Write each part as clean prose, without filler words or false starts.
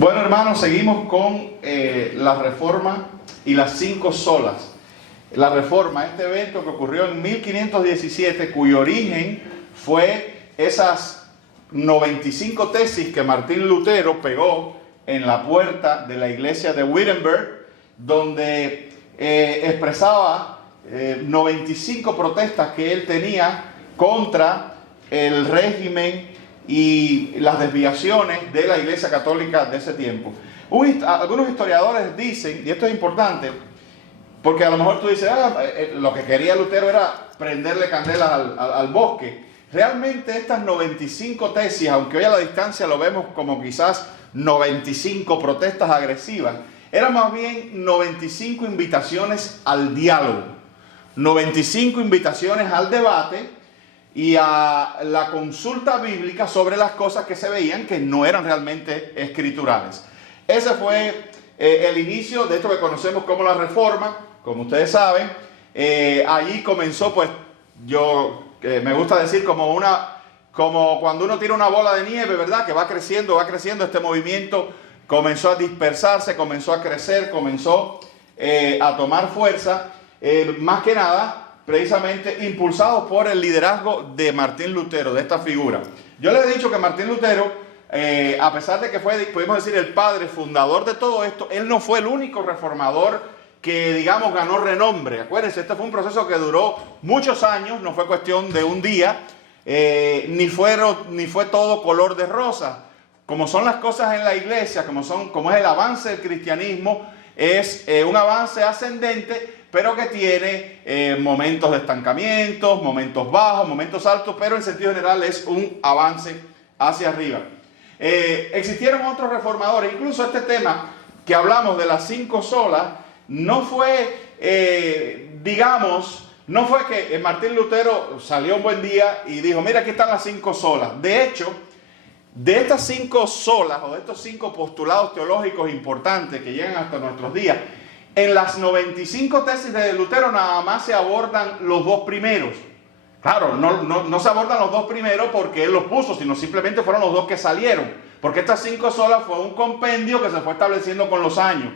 Bueno, hermanos, seguimos con la Reforma y las 5 solas. La Reforma, este evento que ocurrió en 1517, cuyo origen fue esas 95 tesis que Martín Lutero pegó en la puerta de la iglesia de Wittenberg, donde expresaba 95 protestas que él tenía contra el régimen y las desviaciones de la Iglesia Católica de ese tiempo. Algunos historiadores dicen, y esto es importante, porque a lo mejor tú dices, lo que quería Lutero era prenderle candela al bosque. Realmente estas 95 tesis, aunque hoy a la distancia lo vemos como quizás 95 protestas agresivas, eran más bien 95 invitaciones al diálogo, 95 invitaciones al debate y a la consulta bíblica sobre las cosas que se veían que no eran realmente escriturales. Ese fue el inicio de esto que conocemos como la Reforma, como ustedes saben. Allí comenzó, pues, me gusta decir como cuando uno tira una bola de nieve, ¿verdad? Que va creciendo, este movimiento comenzó a dispersarse, comenzó a crecer, comenzó a tomar fuerza, más que nada, precisamente impulsados por el liderazgo de Martín Lutero, de esta figura. Yo les he dicho que Martín Lutero, a pesar de que fue, podemos decir, el padre fundador de todo esto, él no fue el único reformador que, digamos, ganó renombre. Acuérdense, este fue un proceso que duró muchos años, no fue cuestión de un día, ni fue todo color de rosa. Como son las cosas en la iglesia, como es el avance del cristianismo, es un avance ascendente, pero que tiene momentos de estancamiento, momentos bajos, momentos altos, pero en sentido general es un avance hacia arriba. Existieron otros reformadores, incluso este tema que hablamos de las 5 solas, no fue que Martín Lutero salió un buen día y dijo, mira, aquí están las 5 solas. De hecho, de estas 5 solas o de estos 5 postulados teológicos importantes que llegan hasta nuestros días, en las 95 tesis de Lutero nada más se abordan los 2 primeros. Claro, no se abordan los 2 primeros porque él los puso, sino simplemente fueron los 2 que salieron. Porque estas 5 solas fue un compendio que se fue estableciendo con los años.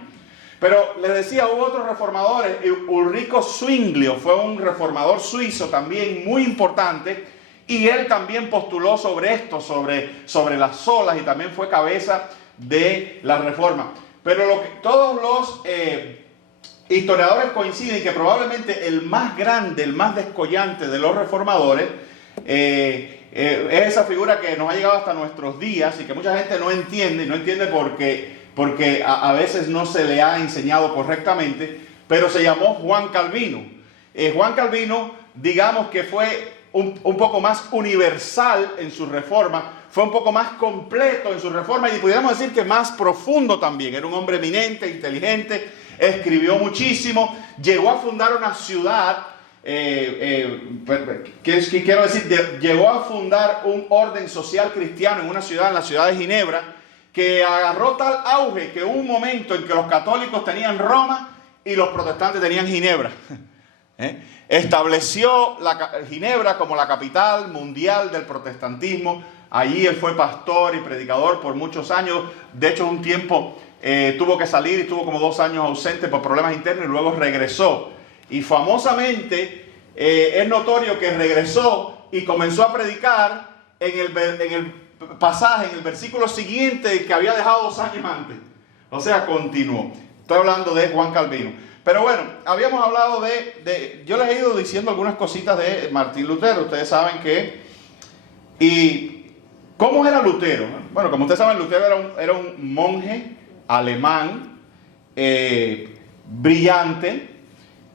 Pero les decía, hubo otros reformadores. Ulrico Zwinglio fue un reformador suizo también muy importante. Y él también postuló sobre esto, sobre las solas, y también fue cabeza de la Reforma. Pero todos los historiadores coinciden que probablemente el más grande, el más descollante de los reformadores es esa figura que nos ha llegado hasta nuestros días y que mucha gente no entiende porque a veces no se le ha enseñado correctamente, pero se llamó Juan Calvino. Juan Calvino, digamos que fue un poco más universal en su reforma, fue un poco más completo en su reforma y pudiéramos decir que más profundo también. Era un hombre eminente, inteligente, escribió muchísimo, llegó a fundar una ciudad, quiero decir, llegó a fundar un orden social cristiano en una ciudad, en la ciudad de Ginebra, que agarró tal auge que hubo un momento en que los católicos tenían Roma y los protestantes tenían Ginebra. Estableció Ginebra como la capital mundial del protestantismo. Allí él fue pastor y predicador por muchos años. De hecho, un tiempo tuvo que salir y estuvo como 2 años ausente por problemas internos y luego regresó. Y famosamente es notorio que regresó y comenzó a predicar en el pasaje, en el versículo siguiente que había dejado 2 años antes. O sea, continuó. Estoy hablando de Juan Calvino. Pero bueno, habíamos hablado yo les he ido diciendo algunas cositas de Martín Lutero. Ustedes saben ¿y cómo era Lutero? Bueno, como ustedes saben, Lutero era un monje alemán, brillante,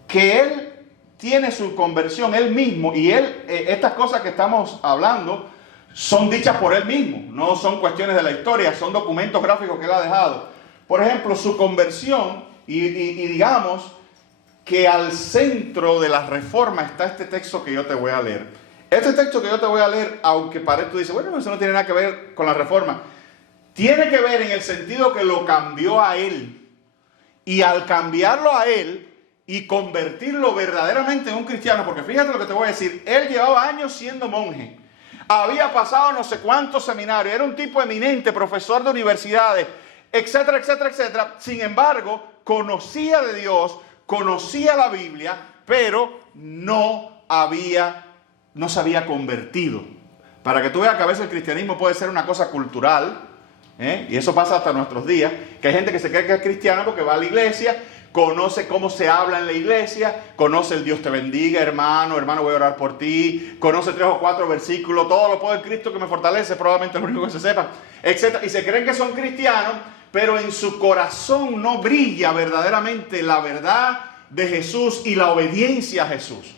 que él tiene su conversión él mismo, y estas cosas que estamos hablando son dichas por él mismo, no son cuestiones de la historia, son documentos gráficos que él ha dejado. Por ejemplo, su conversión, y digamos que al centro de la Reforma está este texto que yo te voy a leer. Este texto que yo te voy a leer, aunque tú dices, bueno, eso no tiene nada que ver con la Reforma, tiene que ver en el sentido que lo cambió a él. Y al cambiarlo a él y convertirlo verdaderamente en un cristiano, porque fíjate lo que te voy a decir, él llevaba años siendo monje. Había pasado no sé cuántos seminarios, era un tipo eminente, profesor de universidades, etcétera, etcétera, etcétera. Sin embargo, conocía de Dios, conocía la Biblia, pero no se había convertido. Para que tú veas que a veces el cristianismo puede ser una cosa cultural, y eso pasa hasta nuestros días, que hay gente que se cree que es cristiana porque va a la iglesia, conoce cómo se habla en la iglesia, conoce el Dios te bendiga, hermano, voy a orar por ti, conoce 3 o 4 versículos, todo lo puedo en Cristo que me fortalece, probablemente es lo único que se sepa, etc. Y se creen que son cristianos, pero en su corazón no brilla verdaderamente la verdad de Jesús y la obediencia a Jesús.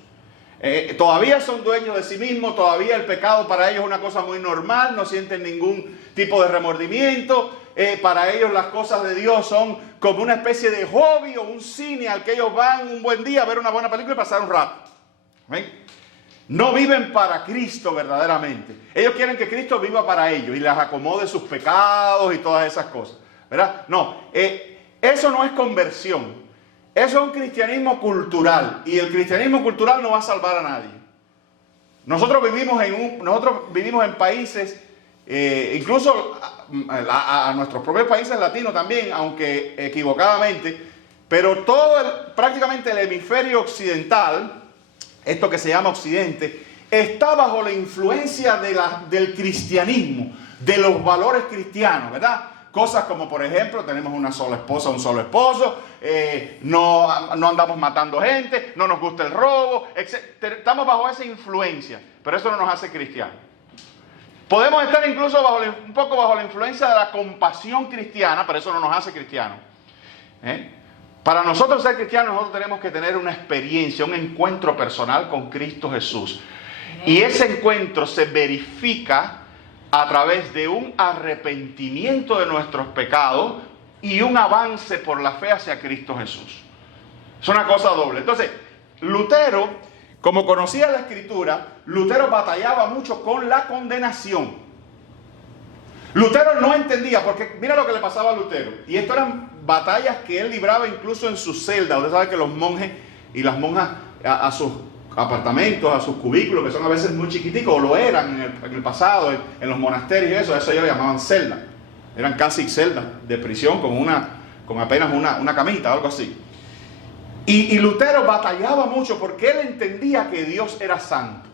Todavía son dueños de sí mismos, todavía el pecado para ellos es una cosa muy normal, no sienten ningún tipo de remordimiento. Para ellos las cosas de Dios son como una especie de hobby o un cine al que ellos van un buen día a ver una buena película y pasar un rato. ¿Ven? No viven para Cristo verdaderamente. Ellos quieren que Cristo viva para ellos y les acomode sus pecados y todas esas cosas, ¿verdad? No, eso no es conversión. Eso es un cristianismo cultural, y el cristianismo cultural no va a salvar a nadie. Nosotros vivimos en países, incluso a nuestros propios países latinos también, aunque equivocadamente, pero prácticamente el hemisferio occidental, esto que se llama Occidente, está bajo la influencia del cristianismo, de los valores cristianos, ¿verdad? Cosas como, por ejemplo, tenemos una sola esposa, un solo esposo, no andamos matando gente, no nos gusta el robo, etc. Estamos bajo esa influencia, pero eso no nos hace cristianos. Podemos estar incluso un poco bajo la influencia de la compasión cristiana, pero eso no nos hace cristianos. Para nosotros ser cristianos, nosotros tenemos que tener una experiencia, un encuentro personal con Cristo Jesús. Y ese encuentro se verifica a través de un arrepentimiento de nuestros pecados y un avance por la fe hacia Cristo Jesús. Es una cosa doble. Entonces, Lutero, como conocía la Escritura, Lutero batallaba mucho con la condenación. Lutero no entendía, porque mira lo que le pasaba a Lutero. Y esto eran batallas que él libraba incluso en su celda. Usted sabe que los monjes y las monjas a sus apartamentos, a sus cubículos, que son a veces muy chiquiticos, o lo eran en el pasado, en los monasterios y eso ellos llamaban celdas. Eran casi celdas de prisión con apenas una camita o algo así. Y Lutero batallaba mucho porque él entendía que Dios era santo.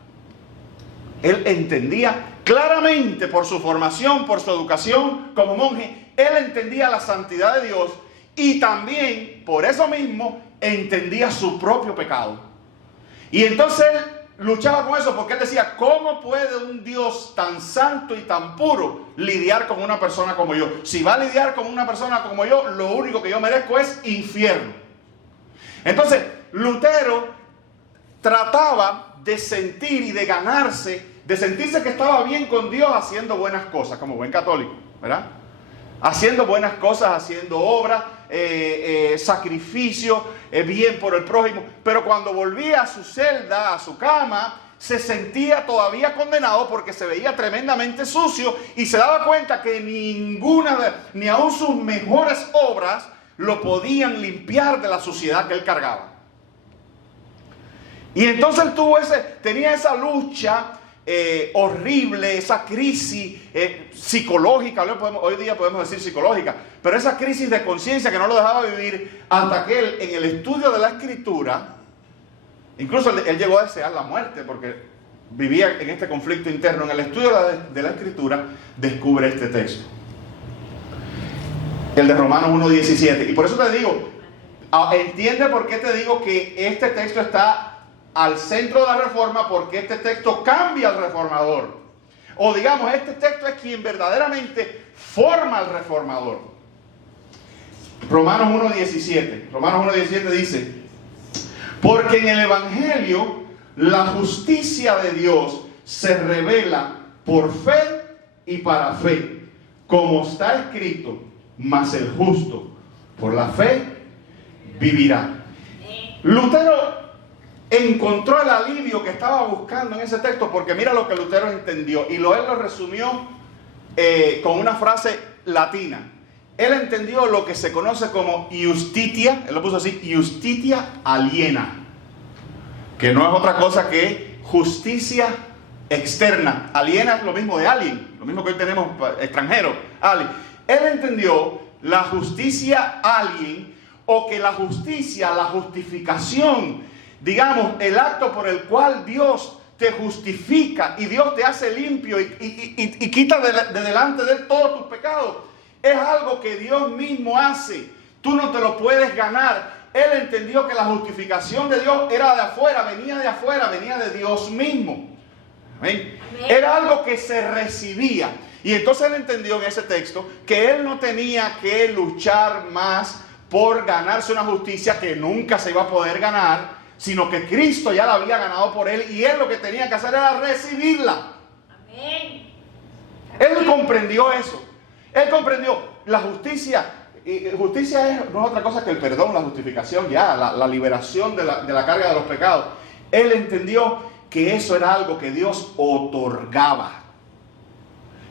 Él entendía claramente por su formación, por su educación como monje, él entendía la santidad de Dios y también, por eso mismo, entendía su propio pecado. Y entonces él luchaba con eso porque él decía, ¿cómo puede un Dios tan santo y tan puro lidiar con una persona como yo? Si va a lidiar con una persona como yo, lo único que yo merezco es infierno. Entonces, Lutero trataba de sentir y de ganarse, de sentirse que estaba bien con Dios haciendo buenas cosas, como buen católico, ¿verdad? Haciendo buenas cosas, haciendo obras, sacrificio, bien por el prójimo. Pero cuando volvía a su celda, a su cama, se sentía todavía condenado porque se veía tremendamente sucio y se daba cuenta que ni aun sus mejores obras lo podían limpiar de la suciedad que él cargaba. Y entonces él tenía esa lucha horrible, esa crisis psicológica, hoy día podemos decir psicológica, pero esa crisis de conciencia que no lo dejaba vivir hasta que él, en el estudio de la Escritura, incluso él llegó a desear la muerte porque vivía en este conflicto interno. En el estudio de la Escritura descubre este texto, el de Romanos 1:17, y por eso te digo, entiende por qué te digo que este texto está al centro de la reforma, porque este texto cambia al reformador. O digamos, este texto es quien verdaderamente forma al reformador. Romanos 1:17 dice, porque en el Evangelio la justicia de Dios se revela por fe y para fe, como está escrito, mas el justo por la fe vivirá. Lutero encontró el alivio que estaba buscando en ese texto, porque mira lo que Lutero entendió, y él lo resumió con una frase latina. Él entendió lo que se conoce como iustitia, él lo puso así, iustitia aliena, que no es otra cosa que justicia externa. Aliena es lo mismo de alien, lo mismo que hoy tenemos extranjero, alien. Él entendió la justicia a alguien, o que la justicia, la justificación, digamos, el acto por el cual Dios te justifica y Dios te hace limpio y quita de delante de él todos tus pecados, es algo que Dios mismo hace. Tú no te lo puedes ganar. Él entendió que la justificación de Dios era de afuera, venía de Dios mismo. ¿Amén? Era algo que se recibía. Y entonces él entendió en ese texto que él no tenía que luchar más por ganarse una justicia que nunca se iba a poder ganar, sino que Cristo ya la había ganado por él, y él lo que tenía que hacer era recibirla. Amén. Él comprendió eso. Él comprendió la justicia. Y justicia no es otra cosa que el perdón, la justificación, ya, la liberación de la carga de los pecados. Él entendió que eso era algo que Dios otorgaba,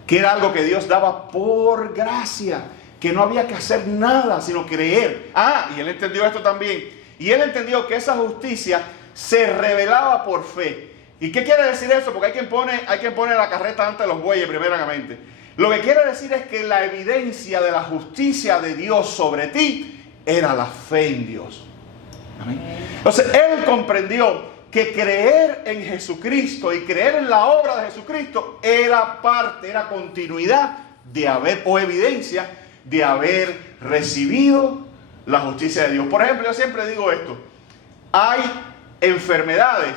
que era algo que Dios daba por gracia, que no había que hacer nada sino creer. Y él entendió esto también. Y él entendió que esa justicia se revelaba por fe. ¿Y qué quiere decir eso? Porque hay quien pone la carreta antes de los bueyes primeramente. Lo que quiere decir es que la evidencia de la justicia de Dios sobre ti era la fe en Dios. Amén. Entonces él comprendió que creer en Jesucristo y creer en la obra de Jesucristo era parte, era continuidad de haber, o evidencia de haber recibido la justicia de Dios. Por ejemplo, yo siempre digo esto: hay enfermedades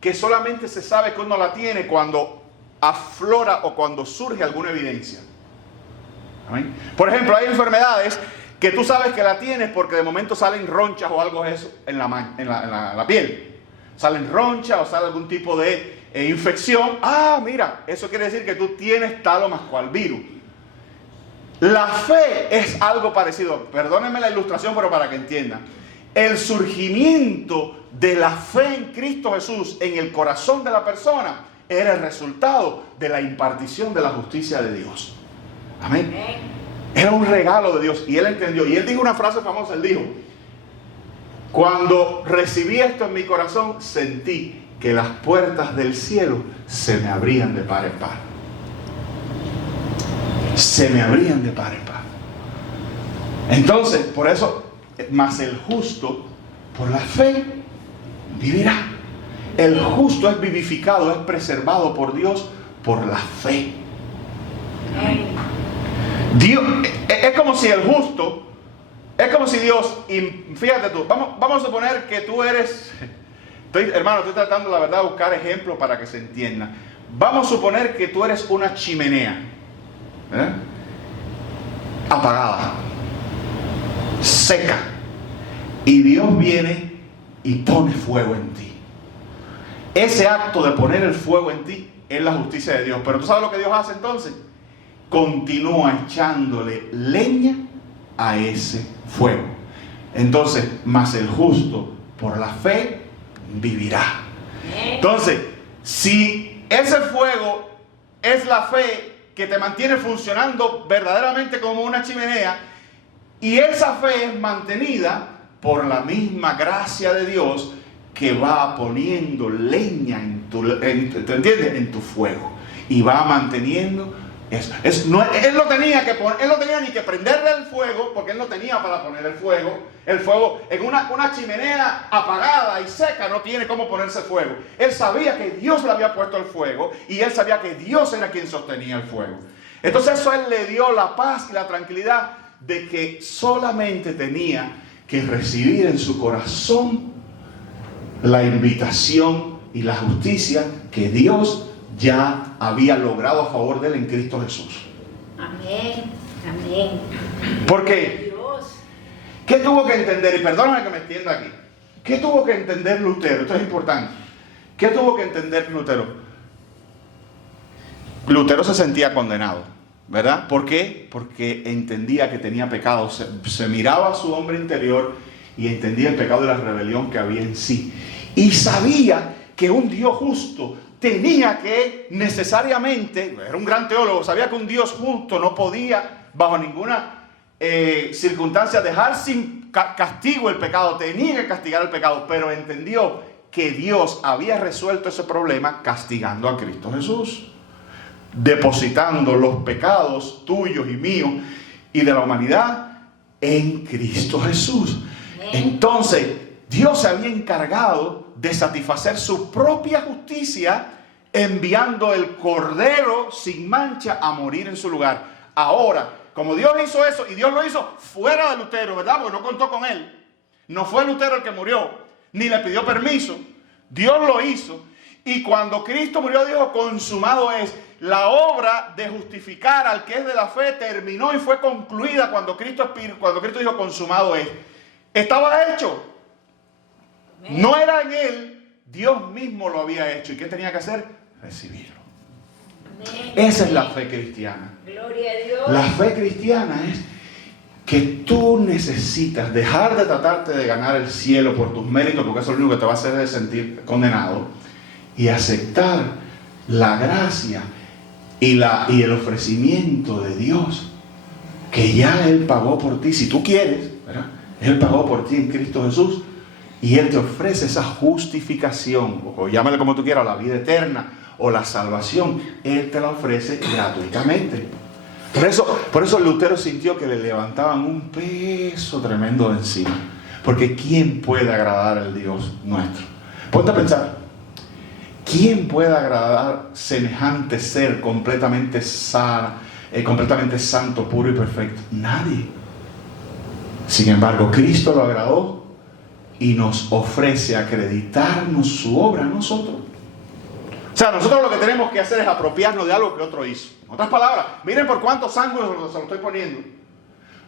que solamente se sabe que uno la tiene cuando aflora o cuando surge alguna evidencia. ¿Amén? Por ejemplo, hay enfermedades que tú sabes que la tienes porque de momento salen ronchas o algo de eso en la piel. Salen ronchas o sale algún tipo de infección. Mira, eso quiere decir que tú tienes tal o más cual virus. La fe es algo parecido. Perdónenme la ilustración, pero para que entiendan. El surgimiento de la fe en Cristo Jesús en el corazón de la persona era el resultado de la impartición de la justicia de Dios. Amén. Era un regalo de Dios, y él entendió. Y él dijo una frase famosa. Él dijo: cuando recibí esto en mi corazón, sentí que las puertas del cielo se me abrían de par en par. Se me abrían de par en par. Entonces, por eso, mas el justo por la fe vivirá. El justo es vivificado, es preservado por Dios por la fe. Dios, es como si el justo, es como si Dios, y fíjate tú, vamos a suponer que tú eres, hermano, estoy tratando la verdad de buscar ejemplos para que se entienda. Vamos a suponer que tú eres una chimenea, apagada, seca, y Dios viene y pone fuego en ti. Ese acto de poner el fuego en ti es la justicia de Dios. Pero ¿tú sabes lo que Dios hace entonces? Continúa echándole leña a ese fuego. Entonces, mas el justo por la fe vivirá. Entonces, si ese fuego es la fe que te mantiene funcionando verdaderamente como una chimenea, y esa fe es mantenida por la misma gracia de Dios, que va poniendo leña ¿te entiendes? En tu fuego, y va manteniendo eso. Él no tenía ni que prenderle el fuego, porque él no tenía para poner el fuego. El fuego en una chimenea apagada y seca no tiene cómo ponerse fuego. Él sabía que Dios le había puesto el fuego, y él sabía que Dios era quien sostenía el fuego. Entonces eso a él le dio la paz y la tranquilidad de que solamente tenía que recibir en su corazón la invitación y la justicia que Dios ya había logrado a favor de él en Cristo Jesús. Amén, amén. ¿Por qué? ¿Qué tuvo que entender? Y perdóname que me extienda aquí. ¿Qué tuvo que entender Lutero? Esto es importante. ¿Qué tuvo que entender Lutero? Lutero se sentía condenado, ¿verdad? ¿Por qué? Porque entendía que tenía pecado. Se miraba a su hombre interior y entendía el pecado y la rebelión que había en sí. Y sabía que un Dios justo tenía que necesariamente, era un gran teólogo, sabía que un Dios justo no podía bajo ninguna circunstancia dejar sin castigo el pecado, tenía que castigar el pecado, pero entendió que Dios había resuelto ese problema castigando a Cristo Jesús, depositando los pecados tuyos y míos y de la humanidad en Cristo Jesús. Entonces, Dios se había encargado de satisfacer su propia justicia enviando el Cordero sin mancha a morir en su lugar. Ahora, como Dios hizo eso, y Dios lo hizo fuera de Lutero, ¿verdad? Porque no contó con él. No fue Lutero el que murió, ni le pidió permiso. Dios lo hizo. Y cuando Cristo murió, dijo, consumado es. La obra de justificar al que es de la fe terminó y fue concluida cuando Cristo dijo, consumado es. Estaba hecho. No era en él, Dios mismo lo había hecho. ¿Y qué tenía que hacer? Recibirlo. Esa es la fe cristiana. Gloria a Dios. La fe cristiana es que tú necesitas dejar de tratarte de ganar el cielo por tus méritos, porque eso es lo único que te va a hacer es sentir condenado, y aceptar la gracia y el ofrecimiento de Dios, que ya Él pagó por ti, si tú quieres, ¿verdad? Él pagó por ti en Cristo Jesús, y Él te ofrece esa justificación, o llámale como tú quieras, la vida eterna, o la salvación. Él te la ofrece gratuitamente. Por eso Lutero sintió que le levantaban un peso tremendo de encima. Porque ¿quién puede agradar al Dios nuestro? Ponte a pensar. ¿Quién puede agradar semejante ser completamente santo, puro y perfecto? Nadie. Sin embargo, Cristo lo agradó y nos ofrece acreditarnos su obra a nosotros. O sea, nosotros lo que tenemos que hacer es apropiarnos de algo que otro hizo. En otras palabras, miren por cuántos ángulos se lo estoy poniendo.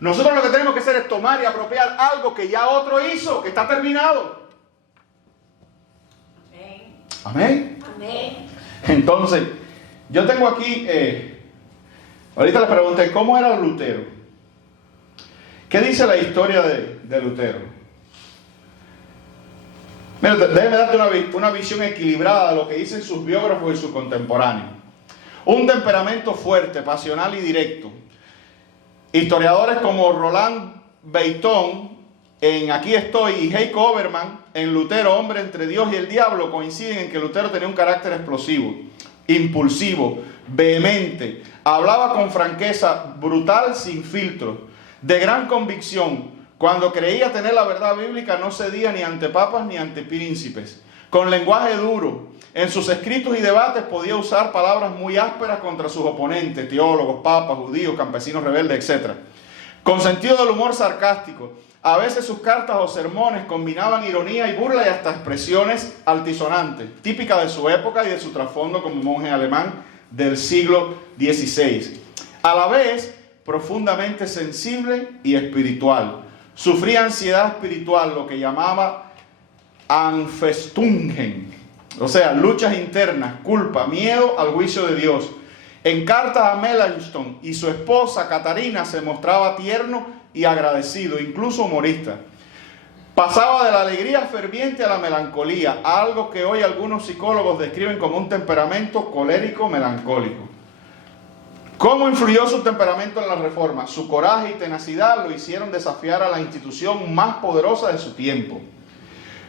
Nosotros lo que tenemos que hacer es tomar y apropiar algo que ya otro hizo, que está terminado. Amén. Amén. Entonces, yo tengo aquí, ahorita les pregunté, ¿cómo era Lutero? ¿Qué dice la historia de Lutero? Mira, déjeme darte una visión equilibrada de lo que dicen sus biógrafos y sus contemporáneos. Un temperamento fuerte, pasional y directo. Historiadores como Roland Beiton en Aquí estoy y Heiko Oberman en Lutero, hombre entre Dios y el diablo, coinciden en que Lutero tenía un carácter explosivo, impulsivo, vehemente, hablaba con franqueza, brutal, sin filtro, de gran convicción. Cuando creía tener la verdad bíblica no cedía ni ante papas ni ante príncipes. Con lenguaje duro, en sus escritos y debates podía usar palabras muy ásperas contra sus oponentes, teólogos, papas, judíos, campesinos rebeldes, etc. Con sentido del humor sarcástico, a veces sus cartas o sermones combinaban ironía y burla y hasta expresiones altisonantes, típicas de su época y de su trasfondo como monje alemán del siglo XVI. A la vez, profundamente sensible y espiritual. Sufría ansiedad espiritual, lo que llamaba Anfestungen, o sea, luchas internas, culpa, miedo al juicio de Dios. En cartas a Melanchthon y su esposa Catarina se mostraba tierno y agradecido, incluso humorista. Pasaba de la alegría ferviente a la melancolía, algo que hoy algunos psicólogos describen como un temperamento colérico melancólico. ¿Cómo influyó su temperamento en la Reforma? Su coraje y tenacidad lo hicieron desafiar a la institución más poderosa de su tiempo.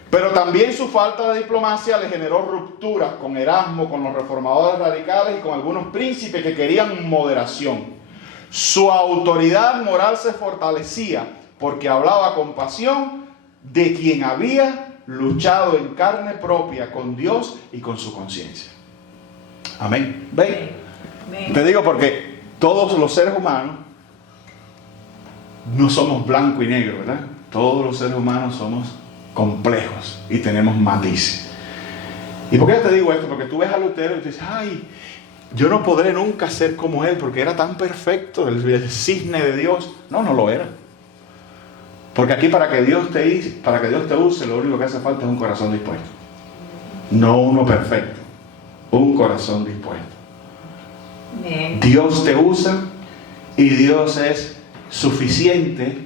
Pero también su falta de diplomacia le generó rupturas con Erasmo, con los reformadores radicales y con algunos príncipes que querían moderación. Su autoridad moral se fortalecía porque hablaba con pasión de quien había luchado en carne propia con Dios y con su conciencia. Amén. ¿Ven? Te digo porque todos los seres humanos no somos blanco y negro, ¿verdad? Todos los seres humanos somos complejos y tenemos matices. ¿Y por qué te digo esto? Porque tú ves a Lutero y te dices, ay, yo no podré nunca ser como él porque era tan perfecto, el cisne de Dios. No, no lo era. Porque aquí para que Dios te use, lo único que hace falta es un corazón dispuesto. No uno perfecto, un corazón dispuesto. Dios te usa y Dios es suficiente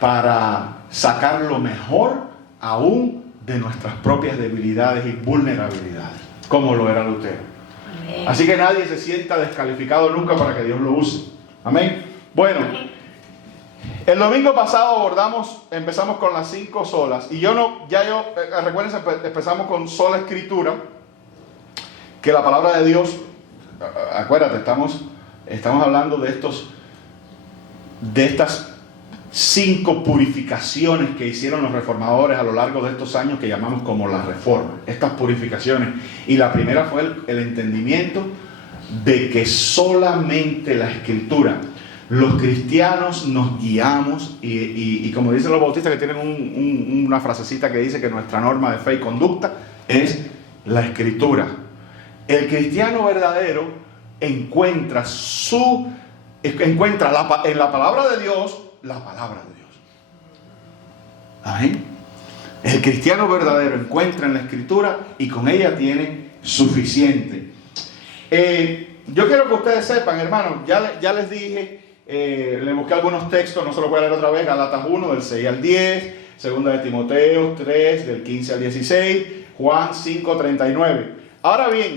para sacar lo mejor aún de nuestras propias debilidades y vulnerabilidades, como lo era Lutero. Amén. Así que nadie se sienta descalificado nunca para que Dios lo use. Amén. Bueno, el domingo pasado empezamos con las 5 solas y recuerden, empezamos con sola escritura, que la palabra de Dios, acuérdate, estamos hablando de estos de estas 5 purificaciones que hicieron los reformadores a lo largo de estos años que llamamos como la Reforma. Estas purificaciones. Y la primera fue el entendimiento de que solamente la Escritura, los cristianos nos guiamos y como dicen los bautistas que tienen una frasecita que dice que nuestra norma de fe y conducta es la Escritura. El cristiano verdadero encuentra en la palabra de Dios la palabra de Dios. Amén. El cristiano verdadero encuentra en la Escritura y con ella tiene suficiente. Yo quiero que ustedes sepan, hermanos, ya les dije, le busqué algunos textos, no se los voy a leer otra vez. Gálatas 1 del 6 al 10, 2 de Timoteo 3 del 15 al 16, Juan 5, 39. Ahora bien,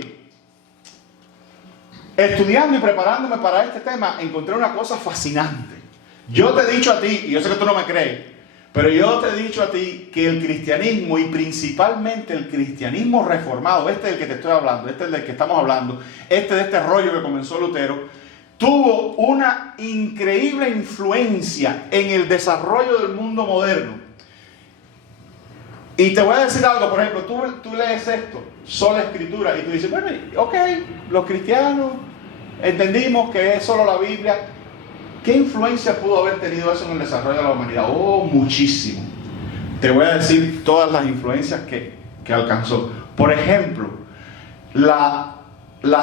estudiando y preparándome para este tema, encontré una cosa fascinante. Yo te he dicho a ti, y yo sé que tú no me crees, pero yo te he dicho a ti que el cristianismo, y principalmente el cristianismo reformado, este del que te estoy hablando, este es del que estamos hablando, de este rollo que comenzó Lutero, tuvo una increíble influencia en el desarrollo del mundo moderno. Y te voy a decir algo, por ejemplo, tú lees esto, sola Escritura, y tú dices, bueno, ok, los cristianos entendimos que es solo la Biblia. ¿Qué influencia pudo haber tenido eso en el desarrollo de la humanidad? Oh, muchísimo. Te voy a decir todas las influencias que alcanzó. Por ejemplo, la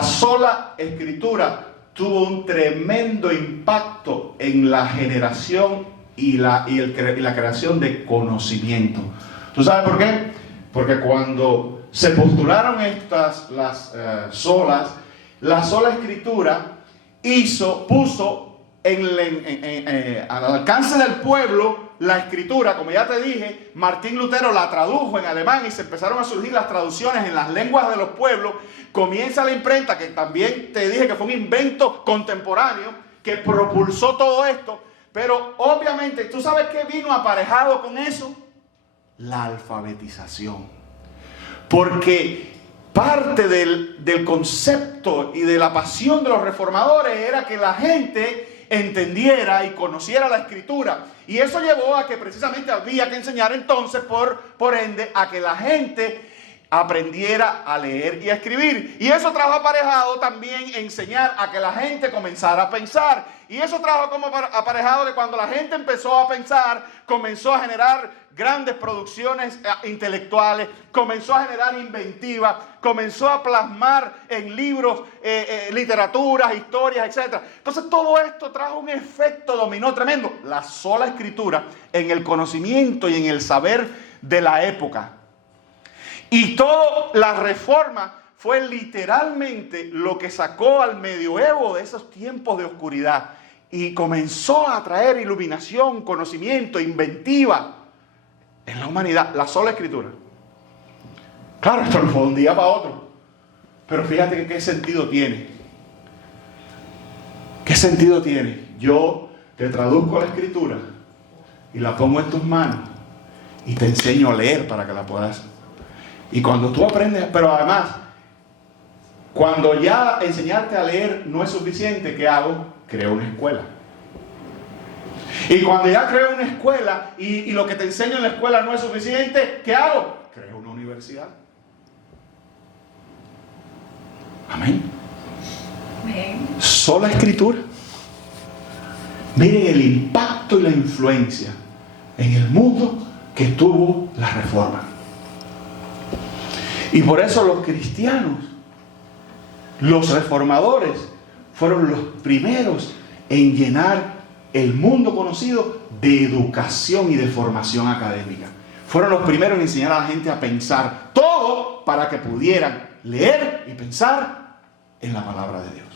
sola Escritura tuvo un tremendo impacto en la generación y la creación de conocimiento. ¿Tú sabes por qué? Porque cuando se postularon la sola Escritura puso al alcance del pueblo la Escritura. Como ya te dije, Martín Lutero la tradujo en alemán y se empezaron a surgir las traducciones en las lenguas de los pueblos. Comienza la imprenta, que también te dije que fue un invento contemporáneo que propulsó todo esto. Pero obviamente, ¿tú sabes qué vino aparejado con eso? La alfabetización. Porque parte del concepto y de la pasión de los reformadores era que la gente entendiera y conociera la Escritura. Y eso llevó a que precisamente había que enseñar entonces, por ende, a que la gente aprendiera a leer y a escribir. Y eso trajo aparejado también enseñar a que la gente comenzara a pensar. Y eso trajo como aparejado que cuando la gente empezó a pensar, comenzó a generar grandes producciones intelectuales, comenzó a generar inventiva, comenzó a plasmar en libros, literaturas, historias, etc. Entonces todo esto trajo un efecto dominó tremendo. La sola Escritura en el conocimiento y en el saber de la época. Y toda la Reforma fue literalmente lo que sacó al medioevo de esos tiempos de oscuridad y comenzó a traer iluminación, conocimiento, inventiva en la humanidad. La sola Escritura. Claro, esto no fue de un día para otro, pero fíjate que qué sentido tiene. ¿Qué sentido tiene? Yo te traduzco la Escritura y la pongo en tus manos y te enseño a leer para que la puedas. Y cuando tú aprendes, pero además, cuando ya enseñarte a leer no es suficiente, ¿qué hago? Creo una escuela. Y cuando ya creo una escuela y lo que te enseño en la escuela no es suficiente, ¿qué hago? Creo una universidad. Amén. Amén. Sola Escritura. Miren el impacto y la influencia en el mundo que tuvo la Reforma. Y por eso los cristianos, los reformadores, fueron los primeros en llenar el mundo conocido de educación y de formación académica. Fueron los primeros en enseñar a la gente a pensar, todo para que pudieran leer y pensar en la palabra de Dios.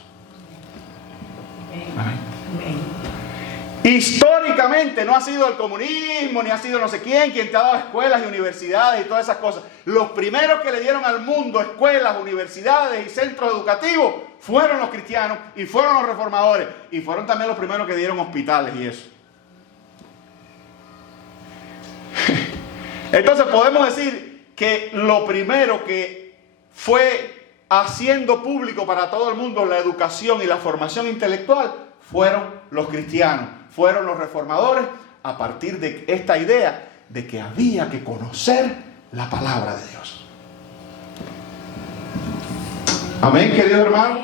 Amén. Amén. Históricamente no ha sido el comunismo, ni ha sido no sé quién quien te ha dado escuelas y universidades y todas esas cosas. Los primeros que le dieron al mundo escuelas, universidades y centros educativos fueron los cristianos y fueron los reformadores. Y fueron también los primeros que dieron hospitales y eso. Entonces podemos decir que lo primero que fue haciendo público para todo el mundo la educación y la formación intelectual fueron los cristianos. fueron los reformadores a partir de esta idea de que había que conocer la palabra de Dios. Amén, queridos hermanos.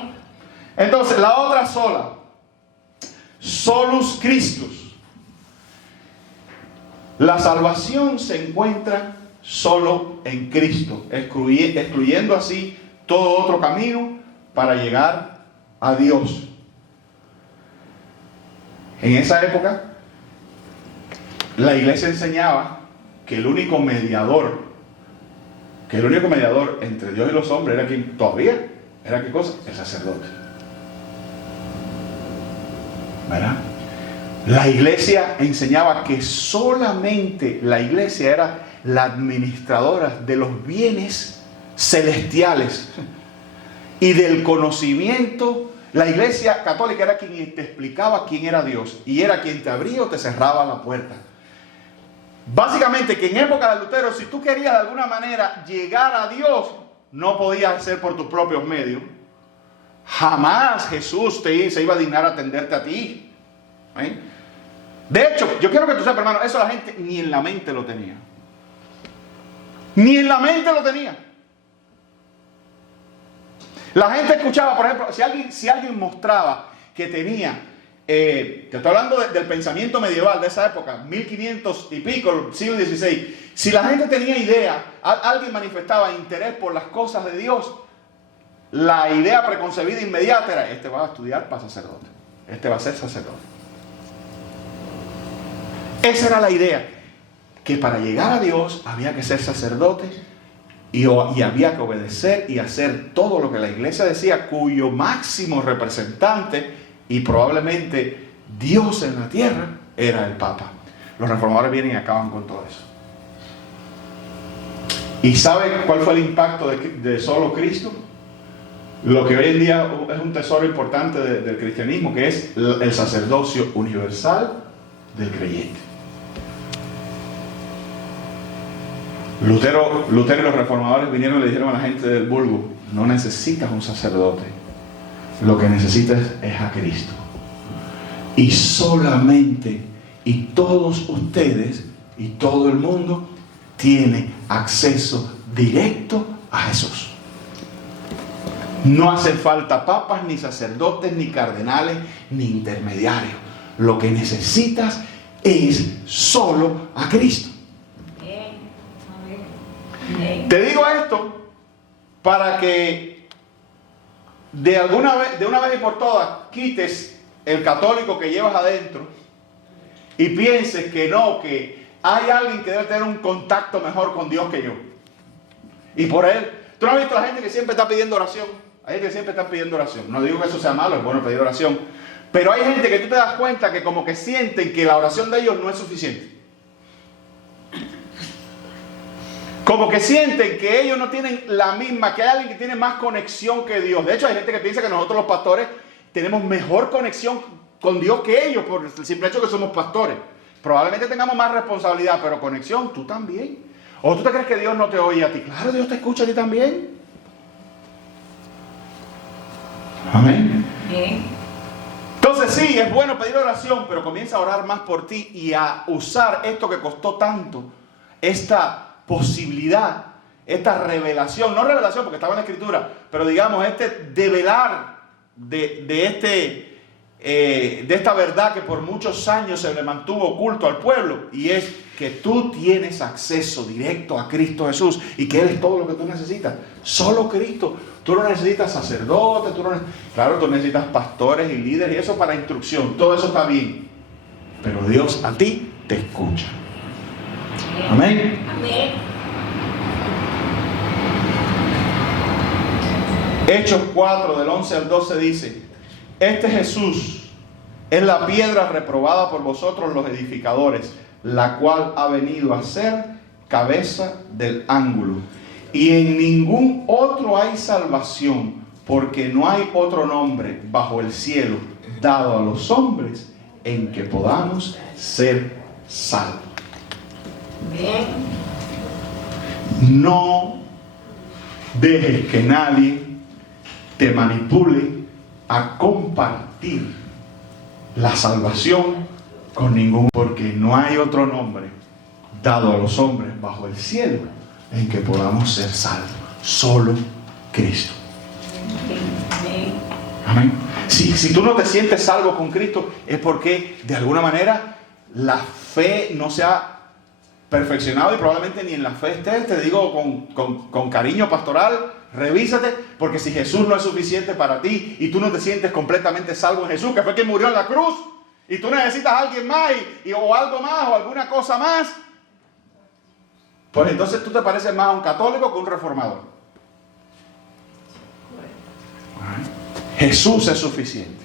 Entonces, la otra sola, solus Christus. La salvación se encuentra solo en Cristo, excluyendo así todo otro camino para llegar a Dios. En esa época, la iglesia enseñaba que el único mediador entre Dios y los hombres era quien todavía era, ¿qué cosa? El sacerdote. ¿Verdad? La iglesia enseñaba que solamente la iglesia era la administradora de los bienes celestiales y del conocimiento. La iglesia católica era quien te explicaba quién era Dios y era quien te abría o te cerraba la puerta. Básicamente que en época de Lutero, si tú querías de alguna manera llegar a Dios, no podías hacer por tus propios medios. Jamás Jesús se iba a dignar a atenderte a ti. ¿Eh? De hecho, yo quiero que tú sepas, hermano, eso la gente ni en la mente lo tenía. Ni en la mente lo tenía. La gente escuchaba, por ejemplo, si alguien mostraba que tenía, te estoy hablando del pensamiento medieval de esa época, 1500 y pico, siglo XVI. Si la gente tenía idea, alguien manifestaba interés por las cosas de Dios, la idea preconcebida inmediata era: este va a estudiar para sacerdote, este va a ser sacerdote. Esa era la idea, que para llegar a Dios había que ser sacerdote y había que obedecer y hacer todo lo que la iglesia decía, cuyo máximo representante y probablemente Dios en la tierra era el Papa. Los reformadores vienen y acaban con todo eso. ¿Y sabe cuál fue el impacto de solo Cristo? Lo que hoy en día es un tesoro importante del cristianismo, que es el sacerdocio universal del creyente. Lutero y los reformadores vinieron y le dijeron a la gente del vulgo: no necesitas un sacerdote, lo que necesitas es a Cristo. Y solamente, y todos ustedes y todo el mundo tiene acceso directo a Jesús. No hace falta papas, ni sacerdotes, ni cardenales, ni intermediarios. Lo que necesitas es solo a Cristo. Te digo esto para que de una vez y por todas quites el católico que llevas adentro y pienses que no, que hay alguien que debe tener un contacto mejor con Dios que yo. Y por él, tú no has visto a la gente que siempre está pidiendo oración. Hay gente que siempre está pidiendo oración. No digo que eso sea malo, es bueno pedir oración. Pero hay gente que tú te das cuenta que como que sienten que la oración de ellos no es suficiente. Como que sienten que ellos no tienen la misma, que hay alguien que tiene más conexión que Dios. De hecho, hay gente que piensa que nosotros los pastores tenemos mejor conexión con Dios que ellos, por el simple hecho que somos pastores. Probablemente tengamos más responsabilidad, pero conexión, tú también. ¿O tú te crees que Dios no te oye a ti? Claro, Dios te escucha a ti también. Amén. Bien. Entonces sí, es bueno pedir oración, pero comienza a orar más por ti y a usar esto que costó tanto, esta posibilidad, esta revelación, no revelación porque estaba en la escritura, pero digamos develar de esta verdad que por muchos años se le mantuvo oculto al pueblo, y es que tú tienes acceso directo a Cristo Jesús y que Él es todo lo que tú necesitas. Solo Cristo. Tú no necesitas sacerdotes, claro, tú necesitas pastores y líderes y eso para instrucción, todo eso está bien, pero Dios a ti te escucha. Amén. Amén. Hechos 4 del 11 al 12 dice: este Jesús es la piedra reprobada por vosotros los edificadores, la cual ha venido a ser cabeza del ángulo. Y en ningún otro hay salvación, porque no hay otro nombre bajo el cielo dado a los hombres en que podamos ser salvos. Bien. No dejes que nadie te manipule a compartir la salvación con ningún, porque no hay otro nombre dado a los hombres bajo el cielo en que podamos ser salvos. Solo Cristo. Amén. Si tú no te sientes salvo con Cristo, es porque de alguna manera la fe no se ha perfeccionado, y probablemente ni en la fe estés. Te digo con cariño pastoral, revísate, porque si Jesús no es suficiente para ti y tú no te sientes completamente salvo en Jesús, que fue quien murió en la cruz, y tú necesitas a alguien más o algo más o alguna cosa más, pues entonces tú te pareces más a un católico que a un reformador. Jesús es suficiente.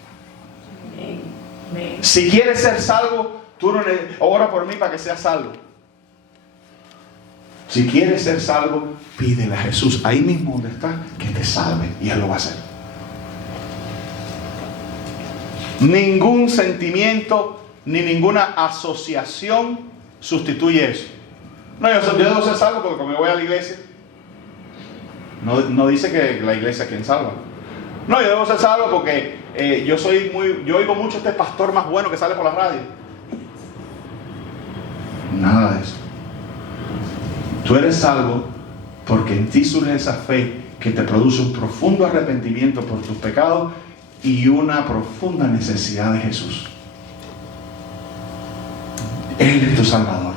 Si quieres ser salvo, tú no ora por mí para que seas salvo. Si quieres ser salvo, pídele a Jesús ahí mismo donde está que te salve, y Él lo va a hacer. Ningún sentimiento ni ninguna asociación sustituye eso. No, yo debo ser salvo porque me voy a la iglesia. No dice que la iglesia es quien salva. No, yo debo ser salvo porque yo oigo mucho a este pastor más bueno que sale por la radio. Nada de eso. Tú eres salvo porque en ti surge esa fe que te produce un profundo arrepentimiento por tus pecados y una profunda necesidad de Jesús. Él es tu Salvador.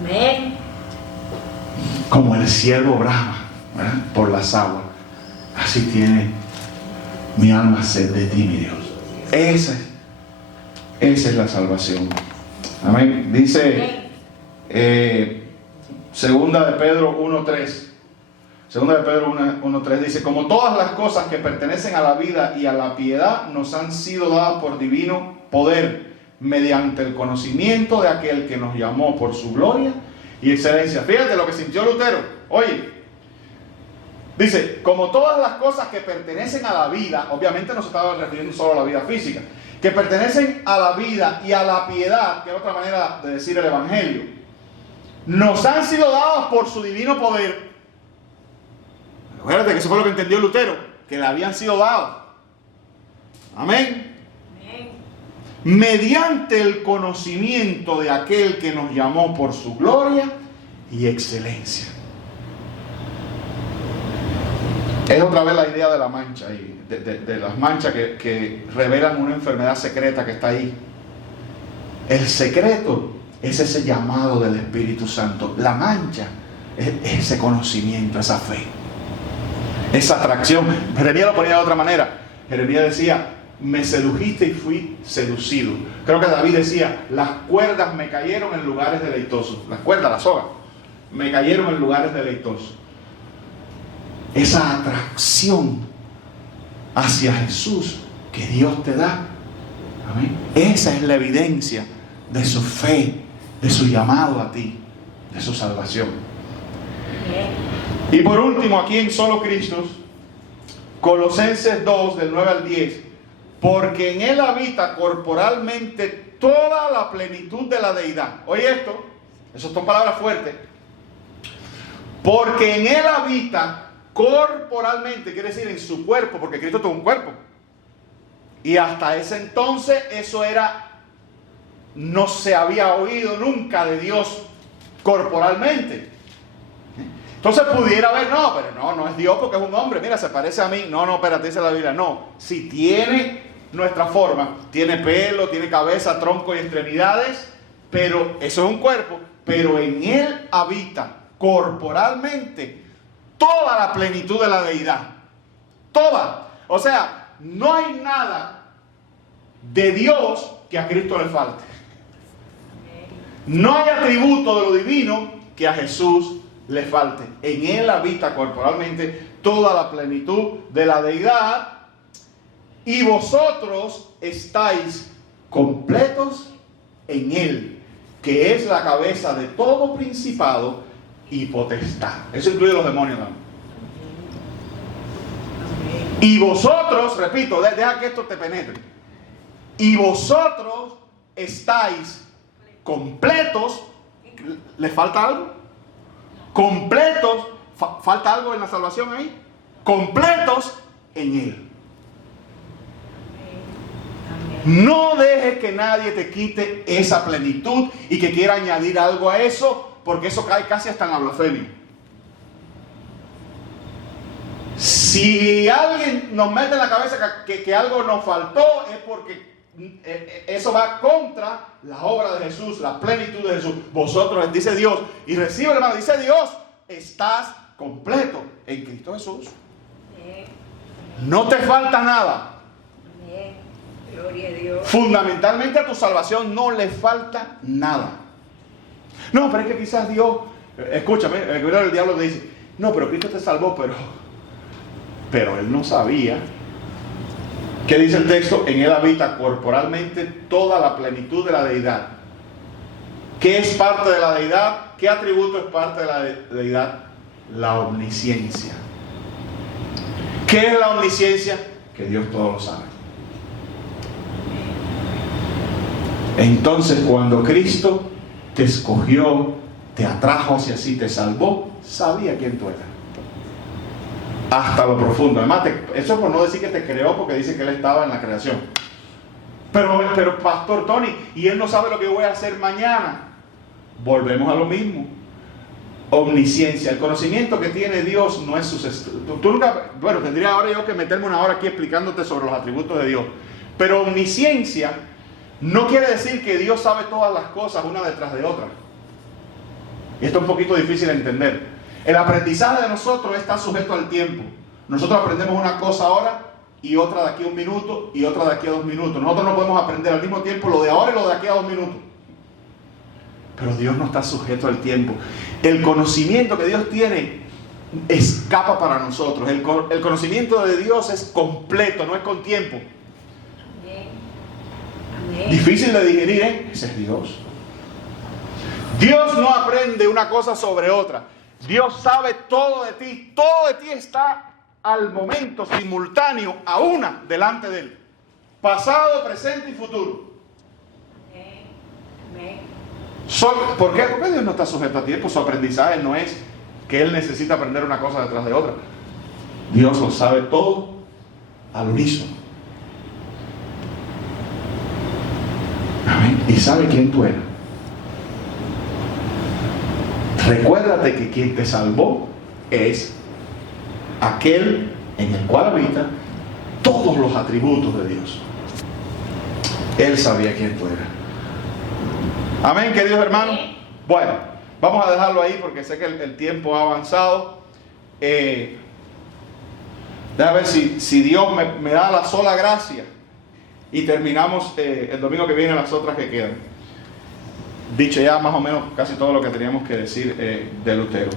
Amén. Como el siervo brama, ¿verdad?, por las aguas, así tiene mi alma sed de ti, mi Dios. Esa es la salvación. Amén. Dice Segunda de Pedro 1:3. Segunda de Pedro 1:3 dice: como todas las cosas que pertenecen a la vida y a la piedad nos han sido dadas por divino poder, mediante el conocimiento de aquel que nos llamó por su gloria y excelencia. Fíjate lo que sintió Lutero. Oye, dice, como todas las cosas que pertenecen a la vida, obviamente no se estaba refiriendo solo a la vida física, que pertenecen a la vida y a la piedad, que es otra manera de decir el evangelio, nos han sido dados por su divino poder. Acuérdate que eso fue lo que entendió Lutero, que le habían sido dados. Amén. Mediante el conocimiento de aquel que nos llamó por su gloria y excelencia. Es otra vez la idea de la mancha, de las manchas que revelan una enfermedad secreta que está ahí. El secreto es ese llamado del Espíritu Santo. La mancha es ese conocimiento, esa fe, esa atracción. Jeremías lo ponía de otra manera. Jeremías decía: me sedujiste y fui seducido. Creo que David decía: las cuerdas me cayeron en lugares deleitosos. Las cuerdas, las sogas, me cayeron en lugares deleitosos. Esa atracción hacia Jesús que Dios te da. Amén. Esa es la evidencia de su fe, de su llamado a ti, de su salvación. Y por último, aquí en Solo Cristo, Colosenses 2, del 9 al 10. Porque en Él habita corporalmente toda la plenitud de la deidad. Oye esto, esas son palabras fuertes. Porque en Él habita corporalmente, quiere decir en su cuerpo, porque Cristo tuvo un cuerpo. Y hasta ese entonces eso no se había oído nunca de Dios corporalmente. Entonces pudiera haber, pero no es Dios porque es un hombre, mira, se parece a mí. No, espérate, dice la Biblia, no. Si tiene nuestra forma, tiene pelo, tiene cabeza, tronco y extremidades, pero eso es un cuerpo, pero en Él habita corporalmente toda la plenitud de la deidad. Toda. O sea, no hay nada de Dios que a Cristo le falte. No hay atributo de lo divino que a Jesús le falte. En Él habita corporalmente toda la plenitud de la deidad, y vosotros estáis completos en Él, que es la cabeza de todo principado y potestad. Eso incluye los demonios también. Y vosotros, repito, deja que esto te penetre. Y vosotros estáis completos. ¿Le falta algo? Completos. ¿Falta algo en la salvación ahí? Completos en Él. No dejes que nadie te quite esa plenitud y que quiera añadir algo a eso, porque eso cae casi hasta en la blasfemia. Si alguien nos mete en la cabeza que algo nos faltó, es porque eso va contra la obra de Jesús, la plenitud de Jesús. Vosotros, dice Dios, y recibe, hermano, dice Dios, estás completo en Cristo Jesús. No te falta nada. Gloria a Dios. Fundamentalmente a tu salvación no le falta nada. No, pero es que quizás Dios, escúchame, el diablo te dice, no, pero Cristo te salvó, pero Él no sabía. ¿Qué dice el texto? En Él habita corporalmente toda la plenitud de la deidad. ¿Qué es parte de la deidad? ¿Qué atributo es parte de la deidad? La omnisciencia. ¿Qué es la omnisciencia? Que Dios todo lo sabe. Entonces, cuando Cristo te escogió, te atrajo hacia sí, te salvó, sabía quién tú eras. Hasta lo profundo. Además, eso es por no decir que te creó, porque dice que Él estaba en la creación. Pero Pastor Tony, y Él no sabe lo que voy a hacer mañana. Volvemos a lo mismo. Omnisciencia. El conocimiento que tiene Dios no es tú nunca, bueno, tendría ahora yo que meterme una hora aquí explicándote sobre los atributos de Dios. Pero omnisciencia no quiere decir que Dios sabe todas las cosas una detrás de otra. Y esto es un poquito difícil de entender. El aprendizaje de nosotros está sujeto al tiempo. Nosotros aprendemos una cosa ahora y otra de aquí a 1 minuto y otra de aquí a 2 minutos. Nosotros no podemos aprender al mismo tiempo lo de ahora y lo de aquí a 2 minutos. Pero Dios no está sujeto al tiempo. El conocimiento que Dios tiene escapa para nosotros. El conocimiento de Dios es completo, no es con tiempo. Amén. Difícil de digerir, ¿eh? Ese es Dios. Dios no aprende una cosa sobre otra. Dios sabe todo de ti. Todo de ti está al momento, simultáneo, a una delante de Él. Pasado, presente y futuro. Amén. ¿Por qué? Porque Dios no está sujeto a tiempo. Su aprendizaje no es que Él necesita aprender una cosa detrás de otra. Dios lo sabe todo al unísono. Amén. Y sabe quién tú eres. Recuérdate que quien te salvó es aquel en el cual habita todos los atributos de Dios. Él sabía quién tú eras. Amén, queridos hermanos. Bueno, vamos a dejarlo ahí porque sé que el tiempo ha avanzado. Déjame ver si Dios me da la sola gracia y terminamos el domingo que viene las otras que quedan. Dicho ya más o menos casi todo lo que teníamos que decir de Lutero.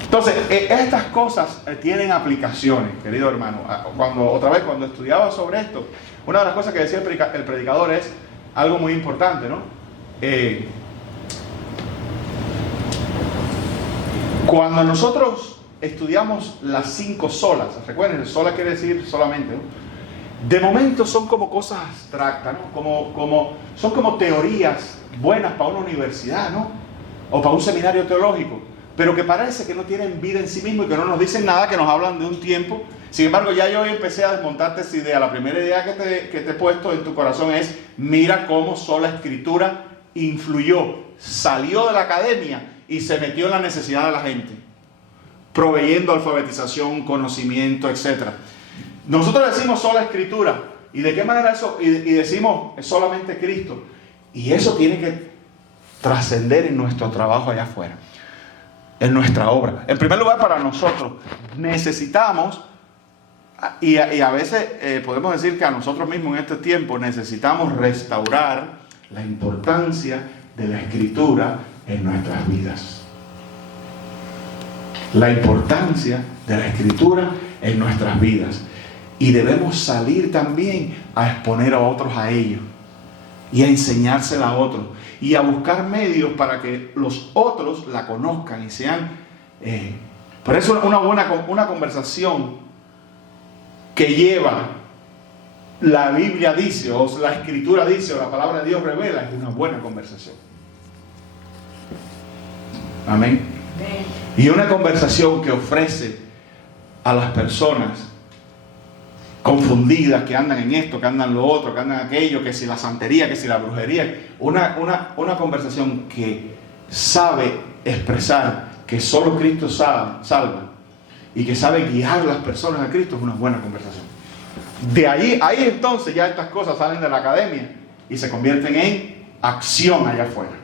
Entonces, estas cosas tienen aplicaciones, querido hermano. Cuando estudiaba sobre esto, una de las cosas que decía el predicador es algo muy importante, ¿no? Cuando nosotros estudiamos las 5 solas, recuerden, sola quiere decir solamente, ¿no? De momento son como cosas abstractas, ¿no? Son como teorías buenas para una universidad, ¿no? O para un seminario teológico, pero que parece que no tienen vida en sí mismo y que no nos dicen nada, que nos hablan de un tiempo. Sin embargo, ya yo empecé a desmontarte esa idea. La primera idea que te he puesto en tu corazón es: mira cómo sola escritura influyó, salió de la academia y se metió en la necesidad de la gente, proveyendo alfabetización, conocimiento, etc. Nosotros decimos sola escritura, ¿y de qué manera eso? Y decimos es solamente Cristo, y eso tiene que trascender en nuestro trabajo allá afuera, en nuestra obra. En primer lugar, para nosotros necesitamos, y a veces podemos decir que a nosotros mismos en este tiempo necesitamos restaurar la importancia de la escritura en nuestras vidas. La importancia de la escritura en nuestras vidas. Y debemos salir también a exponer a otros a ello. Y a enseñársela a otros. Y a buscar medios para que los otros la conozcan y sean... por eso una conversación que lleva... La Biblia dice, o la Escritura dice, o la palabra de Dios revela, es una buena conversación. Amén. Y una conversación que ofrece a las personas confundidas, que andan en esto, que andan en lo otro, que andan en aquello, que si la santería, que si la brujería. Una conversación que sabe expresar que solo Cristo salva y que sabe guiar a las personas a Cristo es una buena conversación. De ahí entonces ya estas cosas salen de la academia y se convierten en acción allá afuera.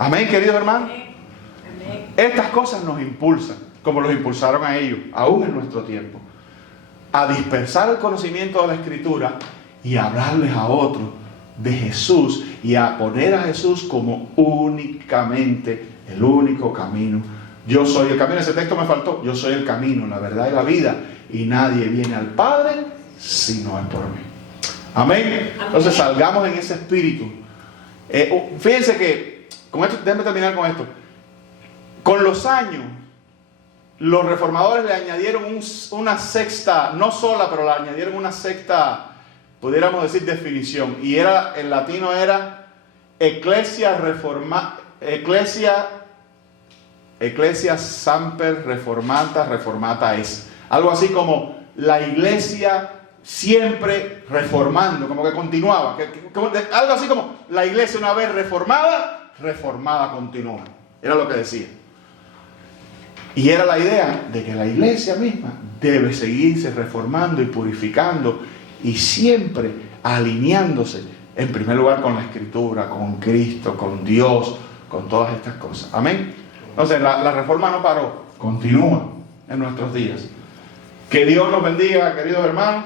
Amén, queridos hermanos. Amén. Estas cosas nos impulsan, como los impulsaron a ellos, aún en nuestro tiempo, a dispersar el conocimiento de la Escritura y a hablarles a otros de Jesús y a poner a Jesús como únicamente el único camino. Yo soy el camino. Ese texto me faltó. Yo soy el camino, la verdad y la vida, y nadie viene al Padre si no es por mí. Amén. Entonces salgamos en ese espíritu. Fíjense que, con esto, déjenme terminar con esto. Con los años, los reformadores le añadieron una sexta, no sola, pero le añadieron una sexta, pudiéramos decir, definición. Y en latino era Ecclesia Semper Reformata es. Algo así como la iglesia siempre reformando, como que continuaba. Algo así como la iglesia una vez reformada continúa. Era lo que decía. Y era la idea de que la iglesia misma debe seguirse reformando y purificando y siempre alineándose en primer lugar con la Escritura, con Cristo, con Dios, con todas estas cosas. Amén. Entonces la reforma no paró, continúa en nuestros días. Que Dios nos bendiga, queridos hermanos.